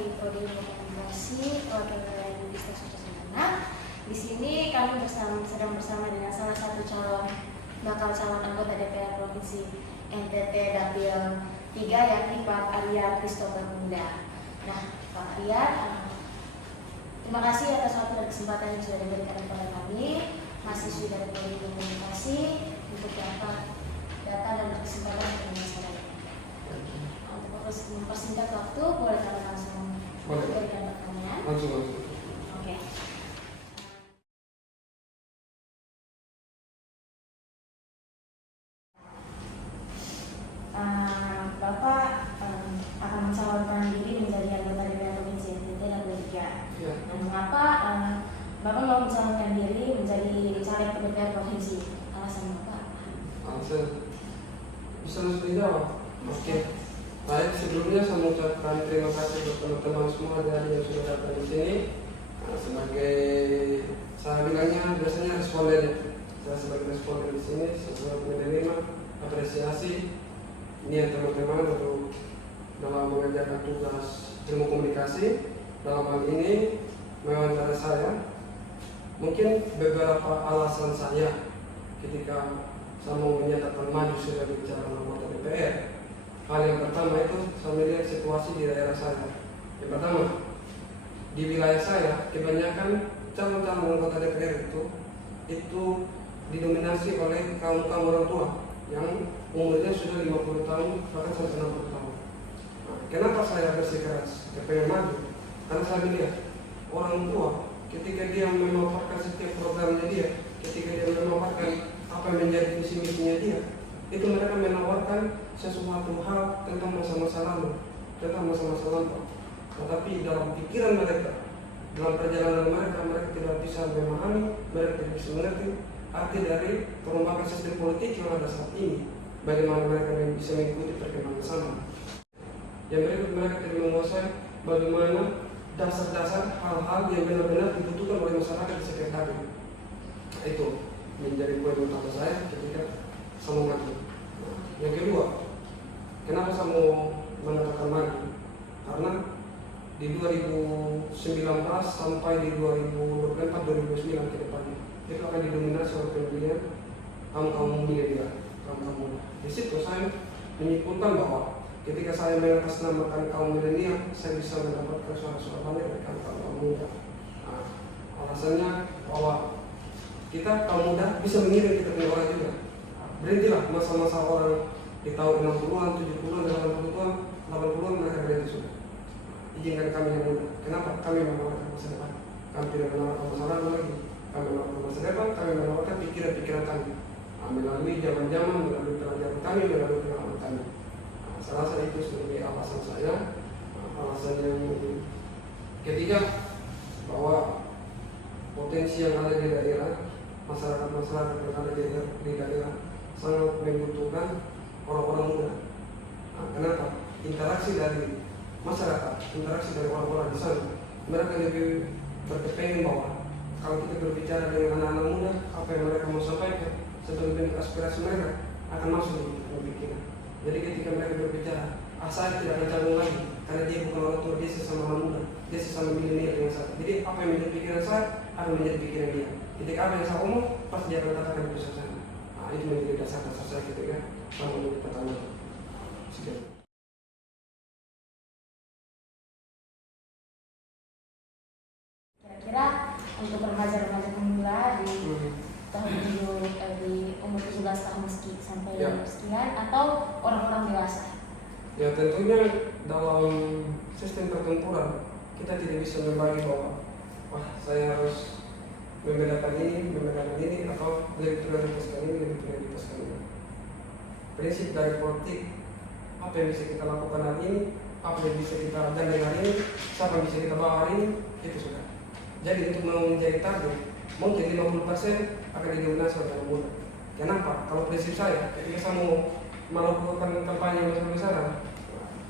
dari Prodi Komunikasi Wakil Wilayah Bisnis Suksesana. Di sini kami sedang bersama dengan salah satu bakal calon anggota DPR Provinsi NTT Dapil 3, yakni Pak Arya Christopher Munda. Nah, Pak Arya, terima kasih atas waktu dan kesempatan yang sudah diberikan kepada kami, mahasiswi dari Prodi Komunikasi, untuk dapat datang dan berkesempatan dengan masyarakat. Untuk mempersingkat waktu, boleh kami langsung berikan pertanyaan? Langsung. Oke. Bapak akan mencalonkan diri menjadi anggota DPR Provinsi NTT dan Dapil 3. Ya. Mengapa Bapak mau mencalonkan diri menjadi caleg DPR Provinsi? Alasan Bapak? Alasan bisa langsung dijawab. Oke. Baik, sebelumnya saya mengucapkan terima kasih buat teman-teman semua yang sudah datang di sini. Sebagai saya bilangnya biasanya responden, saya sebagai responden di sini sesuai menerima apresiasi niat teman-teman untuk dalam mengerjakan tugas ilmu komunikasi. Dalam hal ini mewawancara saya, mungkin beberapa alasan saya ketika saya mau menyatakan maju sebagai calon anggota DPR. Hal yang pertama itu saya melihat situasi di daerah saya. Yang pertama, di wilayah saya kebanyakan calon-calon anggota DPR itu didominasi oleh kaum orang tua yang umurnya sudah 50 tahun bahkan sampai 60 tahun. Nah, kenapa saya bersikeras kepengen maju? Karena saya melihat orang tua ketika dia memaparkan setiap programnya dia, ketika dia memaparkan apa yang menjadi visi misinya dia, itu mereka menawarkan sesuatu hal tentang masa-masa lalu, tentang masa-masa lampau. Tetapi dalam pikiran mereka, dalam perjalanan mereka tidak bisa memahami, mereka tidak bisa mengerti arti dari perombakan sistem politik yang ada saat ini. Bagaimana mereka bisa mengikuti perkembangan zaman. Yang berikut, mereka tidak menguasai bagaimana dasar-dasar hal-hal yang benar-benar dibutuhkan oleh masyarakat di sekitar kami. Itu menjadi poin utama saya ketika saya mau maju. Yang kedua, kenapa saya mau mengatakan maju? Karena di 2019 sampai di 2024-2029 ke depannya itu akan didominasi oleh pemilihan kaum milenial, kaum muda. Di situ saya menyimpulkan bahwa ketika saya mengatasnamakan kaum milenial, saya bisa mendapatkan suara-suara banyak dari kaum muda. Nah, alasannya bahwa kita kaum muda bisa mengirim kita punya orang juga. Berhentilah masa-masa orang di tahun 60-an, 70-an, 80-an, 80-an mereka berhenti sudah. Izinkan kami yang muda. Kenapa? Kami menawarkan masa depan. Kami tidak menawarkan masa lalu lagi. Kami menawarkan masa depan, kami menawarkan pikiran-pikiran kami. Melalui zaman-zaman, melalui pelajaran kami, melalui pengalaman kami. Saya rasa itu sebagai alasan saya. Alasan yang ketiga, bahwa potensi yang ada di daerah, masyarakat yang ada di daerah sangat membutuhkan orang-orang muda. Nah, kenapa? Interaksi dari masyarakat, interaksi dari orang-orang di sana, mereka lebih berkepengen bahwa kalau kita berbicara dengan anak-anak muda, apa yang mereka mau sampaikan sebagai bentuk aspirasi mereka akan masuk di pikiran. Jadi ketika mereka berbicara, saya tidak akan canggung lagi karena dia bukan orang tua, dia sesama anak muda, dia sesama milenial dengan saya. Jadi apa yang menjadi pikiran saya akan menjadi pikiran dia. Ketika apa yang saya omong, pasti dia akan katakan itu sana. Nah, itu menjadi dasar-dasar saya ketika saya menjadi pertanyaan. Sekian. Kira-kira untuk remaja-remaja pemula di tahun di umur 17 tahun sampai sekian atau orang-orang dewasa? Ya, tentunya dalam sistem pertempuran kita tidak bisa membagi bahwa saya harus membedakan ini atau lebih prioritaskan ini, lebih prioritaskan ini. Prinsip dari politik, apa yang bisa kita lakukan hari ini, apa yang bisa kita gandeng hari ini, siapa yang bisa kita bawa hari ini, itu sudah. Jadi untuk menjadi target, mungkin 50% akan didominasi oleh anak muda. Kenapa? Kalau prinsip saya, ketika saya mau melakukan kampanye besar-besaran,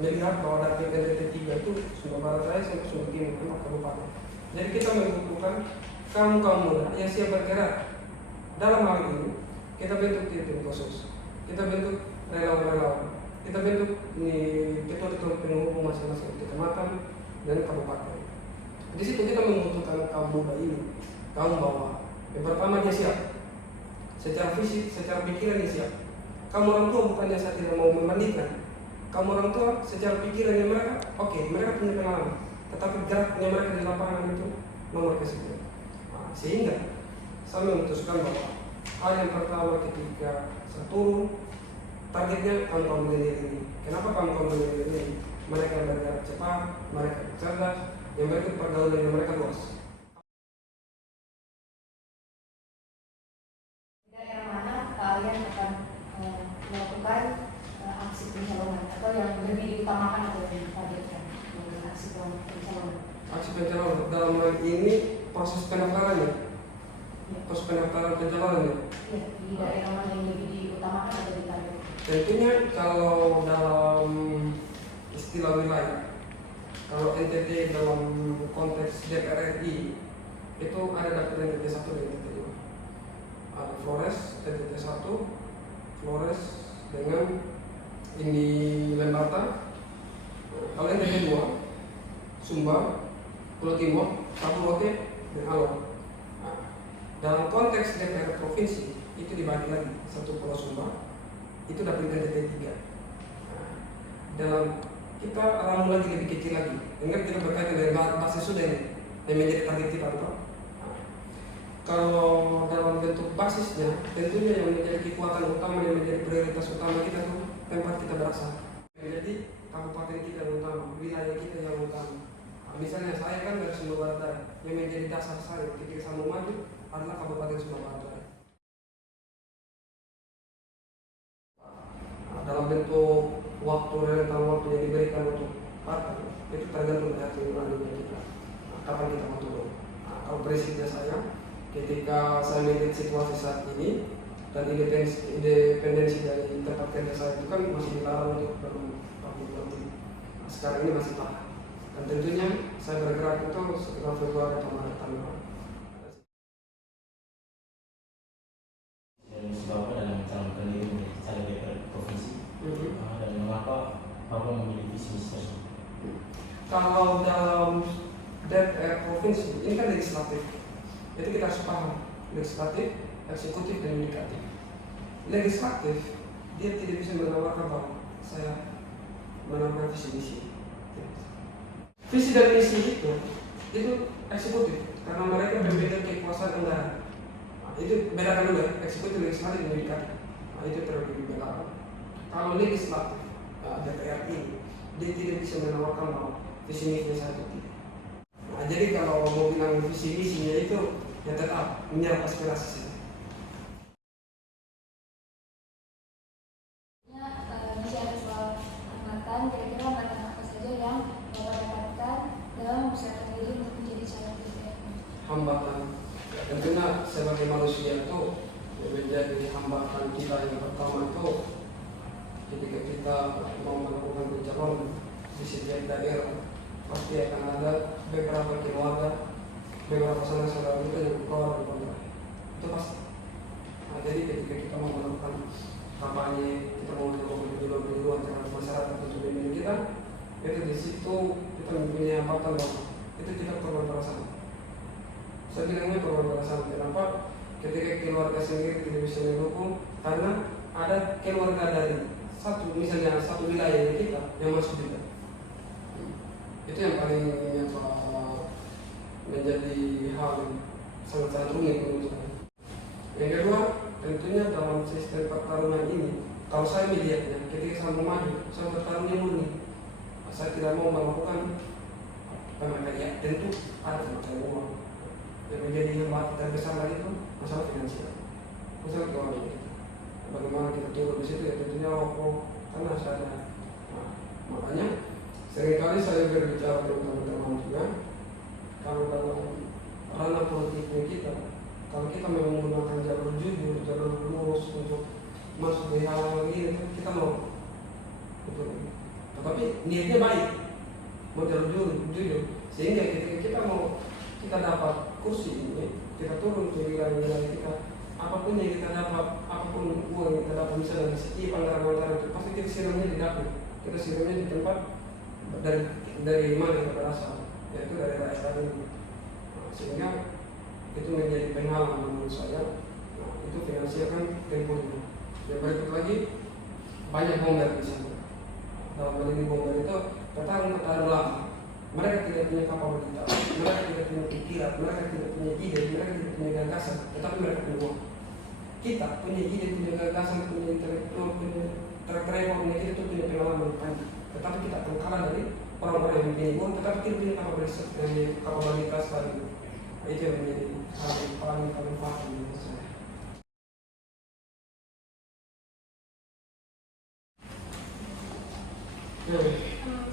melihat bahwa Dapil NTT 3 itu Sumba Barat Raya sampai Sumba Timur 4 kabupaten. Jadi kita membutuhkan kaum muda yang siap bergerak. Dalam hal ini kita bentuk tim khusus, kita bentuk relawan-relawan, kita bentuk ketua-ketua penghubung masing-masing kecamatan, dan kabupaten. Di situ kita membutuhkan kaum muda ini, kaum bawah. Yang pertama dia siap, secara fisik, secara pikiran dia siap. Kamu orang tua bukannya saya tidak mau membandingkan. Kamu orang tua secara pikirannya mereka, oke, mereka punya pengalaman, tetapi geraknya mereka di lapangan itu nomor kesekian. Sehingga saya memutuskan bahwa hal yang pertama ketika saya turun, targetnya kaum milenial ini. Kenapa kaum milenial ini? Mereka yang bergerak cepat, mereka cerdas, yang mereka pergaulan yang mereka luas. Daerah mana kalian akan melakukan aksi pencalonan atau yang lebih diutamakan atau yang ditargetkan dengan aksi pencalonan? Aksi pencalonan dalam hal ini proses pendaftarannya, proses pendaftaran pencalonannya. Ya, di daerah mana yang lebih diutamakan atau ditargetkan? Tentunya kalau dalam istilah wilayah, kalau NTT dalam konteks DPR RI itu ada dapil NTT 1 dan NTT 2. Ada Flores NTT 1, Flores dengan ini Lembata. Kalau NTT 2, Sumba, Pulau Timur, Saburote, dan Alor. Dalam konteks DPR provinsi itu dibagi lagi, satu Pulau Sumba itu dapil NTT 3. Dalam kita ramu lagi lebih kecil lagi, ingat kita berkaitan dengan basis sudah ini yang menjadi target kita, betul? Kalau dalam bentuk basisnya, tentunya yang menjadi kekuatan utama, yang menjadi prioritas utama kita tuh tempat kita berasal. Menjadi kabupaten kita yang utama, wilayah kita yang utama. Misalnya saya kan dari Sumba Barat Daya, yang menjadi dasar saya ketika saya mau maju adalah Kabupaten Sumba Barat Daya. Dalam bentuk waktu rentang waktu yang diberikan untuk partai itu tergantung dari hati nurani kita. Kapan kita mau turun? Kalau prinsipnya saya, ketika saya melihat situasi saat ini dan independensi dari tempat kerja saya itu kan masih dilarang untuk berpolitik. Sekarang ini masih tahan. Dan tentunya saya bergerak itu setelah Februari atau Maret tahun depan. Bapak dalam mencalonkan diri menjadi caleg DPR provinsi, dan mengapa Bapak memilih visi misi tersebut? Kalau dalam DPR provinsi ini kan legislatif, itu kita harus paham legislatif, eksekutif, dan yudikatif. Legislatif dia tidak bisa menawarkan bahwa saya menawarkan visi misi. Visi dan misi itu eksekutif karena mereka berbeda kekuasaan anggaran. Itu bedakan dulu ya, eksekutif, legislatif, dan yudikatif. Itu perlu dibedakan. Kalau legislatif DPR ini dia tidak bisa menawarkan bahwa visi misinya satu tidak. Jadi kalau mau bilang visi misinya itu ya tetap menyerap aspirasi saja. Masih ada soal hambatan, kira-kira hambatan apa saja yang Bapak dapatkan dalam mempersiapkan diri untuk menjadi caleg DPR? Hambatan, tentunya sebagai manusia itu menjadi hambatan kita yang pertama itu ketika kita mau melakukan pencalonan di setiap daerah pasti akan ada beberapa keluarga, beberapa saudara-saudara kita yang keluar dari kontra. Itu pasti. Jadi ketika kita mau melakukan kampanye, kita mau melakukan penjualan terhadap masyarakat untuk memilih kita, itu di situ kita mempunyai hambatan bahwa itu tidak korban perasaan. Saya bilangnya korban perasaan. Kenapa? Ketika keluarga sendiri tidak bisa mendukung, karena ada keluarga dari misalnya satu wilayah kita yang masuk juga. Itu yang paling menjadi hal yang sangat rumit menurut saya. Yang kedua, tentunya dalam sistem pertarungan ini, kalau saya melihatnya, ketika saya mau maju, saya bertarungnya murni. Saya tidak mau melakukan ya tentu ada masalah uang. Yang menjadi hambatan terbesar lagi itu masalah finansial, masalah keuangan kita. Bagaimana kita turun di situ ya tentunya karena saya makanya seringkali saya berbicara dengan teman-teman juga kalau dalam ranah politiknya kita, kalau kita memang menggunakan jalur jujur, jalur lurus untuk masuk di hal ini, kita mau betul. Tetapi niatnya baik, mau jalur jujur, sehingga ketika kita mau kita dapat kursi ini, kita turun ke wilayah kita, apapun yang kita dapat, apapun uang yang kita dapat, misalnya dari segi anggaran itu pasti kita siramnya di dapur, kita siramnya di tempat dan dari mana yang berasal, yaitu dari daerah ini. Sehingga itu menjadi pengalaman menurut saya. Itu finansial kan temponya. Dan berikut lagi banyak bomber di sana. Dalam hal ini bomber itu pertarung lama. Mereka tidak punya kapabilitas, mereka tidak punya pikiran, mereka tidak punya ide, mereka tidak punya gagasan, tetapi mereka punya uang. Kita punya ide, punya gagasan, punya intelektual, punya track record, kita tuh punya pengalaman panjang. Tetapi kita akan kalah dari orang-orang yang punya uang, tetapi kita punya kapabilitas tadi. Itu yang menjadi hal yang paling fatal menurut saya.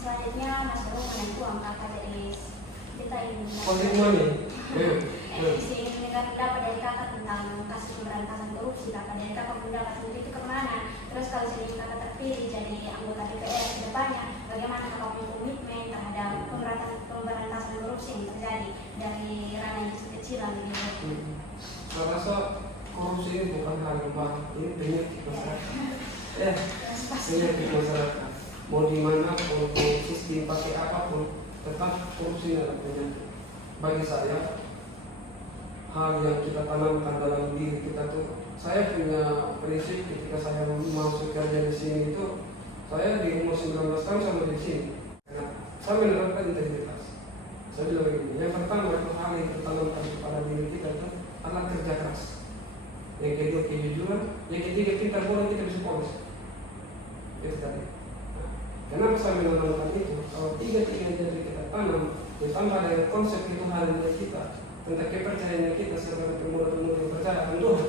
Selanjutnya Mas Bro mengenai uang kakak dari kita ini. Konflik money. Isi ingin mendengar pendapat dari kakak tentang kasus pemberantasan korupsi. Kakak dari kakak pendapat sendiri itu kemana? Terus kalau sendiri kakak terpilih jadi anggota DPR ke depannya, bagaimana kakak punya komitmen terhadap pemberantasan korupsi yang terjadi dari ranah yang kecil-kecilan gitu? Saya rasa korupsi ini bukan hal yang baru, ini penyakit masyarakat. Penyakit masyarakat. Mau di mana, mau sistem pakai apapun, tetap korupsi adalah penyakit. Bagi saya, hal yang kita tanamkan dalam diri kita tuh, saya punya prinsip ketika saya masuk kerja di sini itu, saya di umur 19 tahun sampai di sini. Karena saya menerapkan integritas. Saya bilang begini, yang pertama itu hal yang kita tanamkan kepada diri kita itu adalah kerja keras. Yang kedua kejujuran, yang ketiga kita boleh kita bisa polis. Itu tadi. Kenapa saya menanamkan itu? Kalau tiga-tiga jadi kita tanam, ditambah dengan konsep Tuhan dari kita tentang kepercayaan kita sebagai pemuda-pemuda yang percaya akan Tuhan,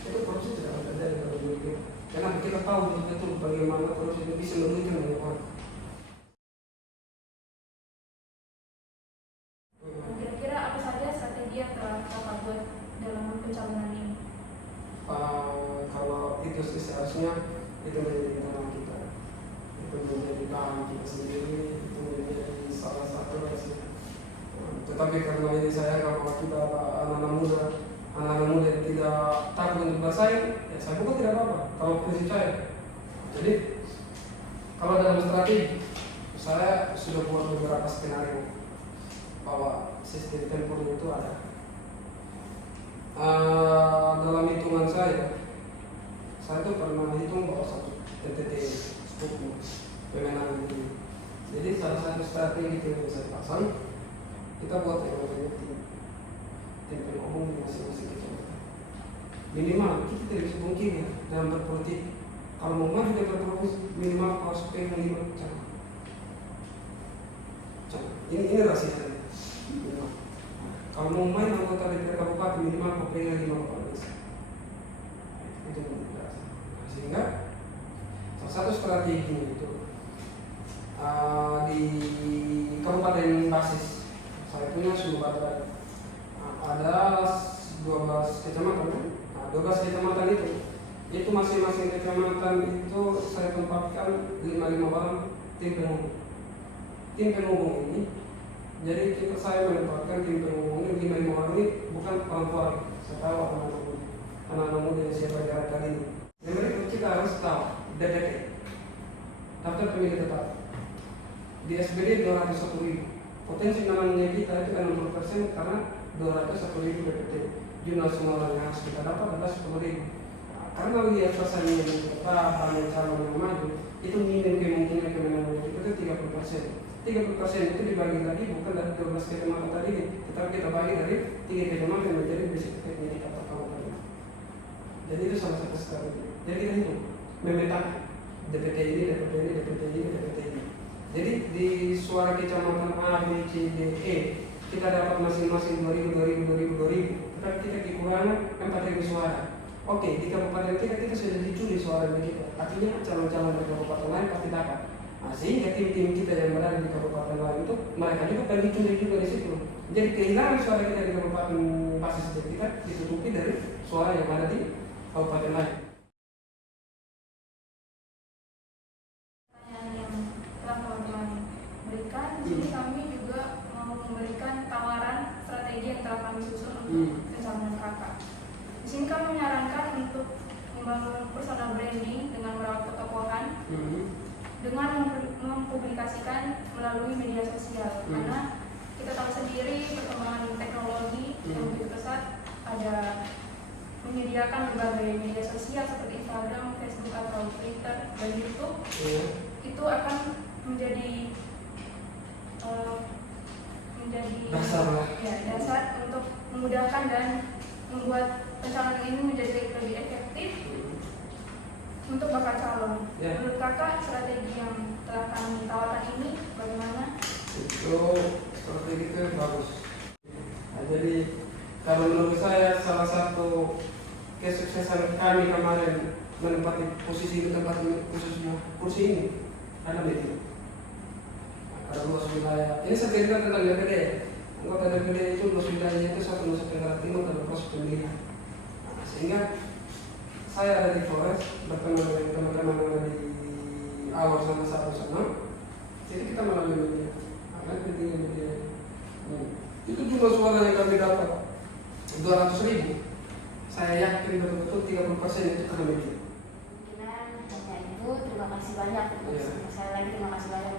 itu korupsi tidak akan terjadi dalam hidup kita. Karena kita tahu betul bagaimana korupsi itu bisa merugikan banyak orang. Kira-kira apa saja strategi yang telah kakak buat dalam pencalonan ini? Kalau itu seharusnya itu menjadi tanam kita. Itu menjadi bahan kita sendiri, itu menjadi salah satu hasil. Tetapi karena ini saya kalau kita anak-anak muda yang tidak takut untuk bersaing, ya saya bukan tidak apa-apa kalau posisi saya. Jadi kalau dalam strategi saya sudah buat beberapa skenario bahwa sistem tempurnya itu ada. Dalam hitungan saya tuh pernah hitung bahwa satu TTT pemenang ini. Jadi salah satu strategi yang bisa pasang, kita buat yang namanya tim pengomong di masing-masing kecamatan. Minimal kita tidak bisa mungkin dalam berpolitik. Kalau mau maju di berpolitik minimal harus pegang 5 kecamatan. Ini rahasianya. Kalau mau main anggota DPR kabupaten minimal harus pegang 5 kepala desa. Itu benar. Sehingga salah satu strategi itu di kabupaten basis saya punya Sumbawa ada 12 kecamatan. 12 kecamatan itu masing-masing kecamatan itu saya tempatkan 5 orang tim penghubung. Tim penghubung ini, jadi saya menempatkan tim penghubung ini 5 orang ini bukan orang tua, saya tahu anak-anak muda yang siapa jarak kali ini. Yang berikut kita harus tahu DPT, daftar pemilih tetap. Di SBD 201.000. Potensi namanya kita itu kan 60% karena 201.000 DPT. Jumlah semua orang yang harus kita dapat adalah 10.000. Karena lihat persaingan yang tetap banyak calon yang maju, itu minim kemungkinan kemenangan kita itu 30%. 30% itu dibagi tadi bukan dari 12 kecamatan tadi, tetapi kita bagi dari 3 kecamatan menjadi basic teknik atau kabupaten. Jadi itu salah satu strategi. Jadi kita hitung, memetakan DPT ini, DPT ini, DPT ini, DPT ini. Jadi di suara kecamatan A, B, C, D, E kita dapat masing-masing 2.000. Tetapi kita kekurangan 4.000 suara. Oke, di kabupaten kita sudah dicuri suaranya kita. Artinya calon-calon dari kabupaten lain pasti dapat. Nah, sehingga tim-tim kita yang berada di kabupaten lain itu mereka juga pergi curi juga di situ. Jadi kehilangan suara kita di kabupaten basis kita ditutupi dari suara yang ada di kabupaten lain. Jadi kami juga mau memberikan tawaran strategi yang telah kami susun untuk pencalonan kakak. Di sini kami menyarankan untuk membangun personal branding dengan merawat ketokohan, dengan mempublikasikan melalui media sosial. Karena kita tahu sendiri perkembangan teknologi yang begitu pesat, ada menyediakan berbagai media sosial seperti Instagram, Facebook atau Twitter dan YouTube. Itu akan menjadi dasar untuk memudahkan dan membuat pencalonan ini menjadi lebih efektif untuk bakal calon. Menurut kakak, strategi yang telah kami tawarkan ini bagaimana? Itu strategi itu bagus. Nah, jadi kalau menurut saya salah satu kesuksesan kami kemarin menempati posisi di tempat khususnya kursi ini karena media. Karena luas wilayah, ini saya cerita tentang DPD. Anggota DPD itu luas wilayahnya itu 1 Nusa Tenggara Timur dan proses pemilihan. Nah, sehingga saya ada di Flores bertemu dengan teman-teman yang ada di awal sama satu sana. Jadi kita melalui media. Akan media. Itu jumlah suara yang kami dapat 200.000. Saya yakin betul-betul 30% itu karena media. Kemungkinan hanya itu. Terima kasih banyak. Sekali lagi terima kasih banyak